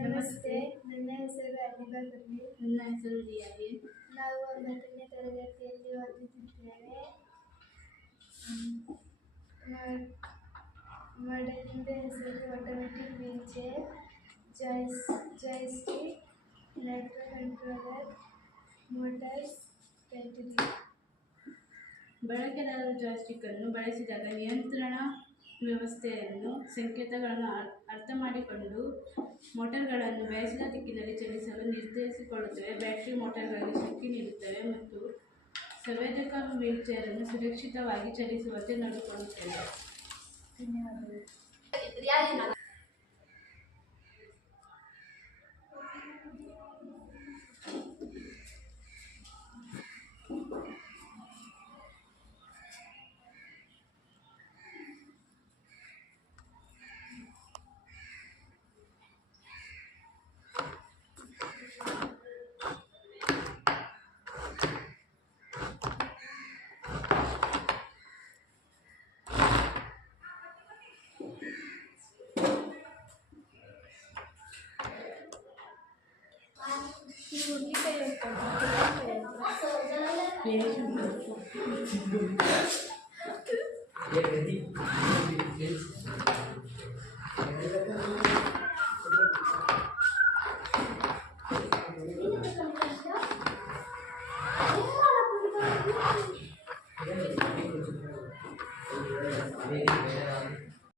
ನಮಸ್ತೆ, ನನ್ನ ಹೆಸರು ಅನಿಬಾ ಕರ್ಮಿ. ನನ್ನ ಹೆಸರು ರಿಯಾಲಿನ್. ನಾವು 9ನೇ ತರಗತಿಯಲ್ಲಿ ಓದುತ್ತಿದ್ದೇವೆ. ಮಾಡೆಲಿಂದ ಹೆಸರು automatic wheelchair, joystick, micro controller, motors, battery. ಬಳಕೆದಾರರು ಜಾಯ್ಸ್ಟಿಕ್ ಅನ್ನು ಬಳಸಿದಾಗ ನಿಯಂತ್ರಣ ವ್ಯವಸ್ಥೆಯನ್ನು ಸಂಕೇತಗಳನ್ನು ಅರ್ಥ ಮಾಡಿಕೊಂಡು ಮೋಟಾರ್ಗಳನ್ನು ಬಯಸಿದ ದಿಕ್ಕಿನಲ್ಲಿ ಚಲಿಸಲು ನಿರ್ಧರಿಸಿಕೊಳ್ಳುತ್ತವೆ. ಬ್ಯಾಟರಿ ಮೋಟಾರ್ಗಳಿಗೆ ಶಕ್ತಿ ನೀಡುತ್ತವೆ ಮತ್ತು ಸಂವೇದಕ ವೀಲ್ಚೇರನ್ನು ಸುರಕ್ಷಿತವಾಗಿ ಚಲಿಸುವಂತೆ ನೋಡಿಕೊಳ್ಳುತ್ತವೆ. ಧನ್ಯವಾದಗಳು.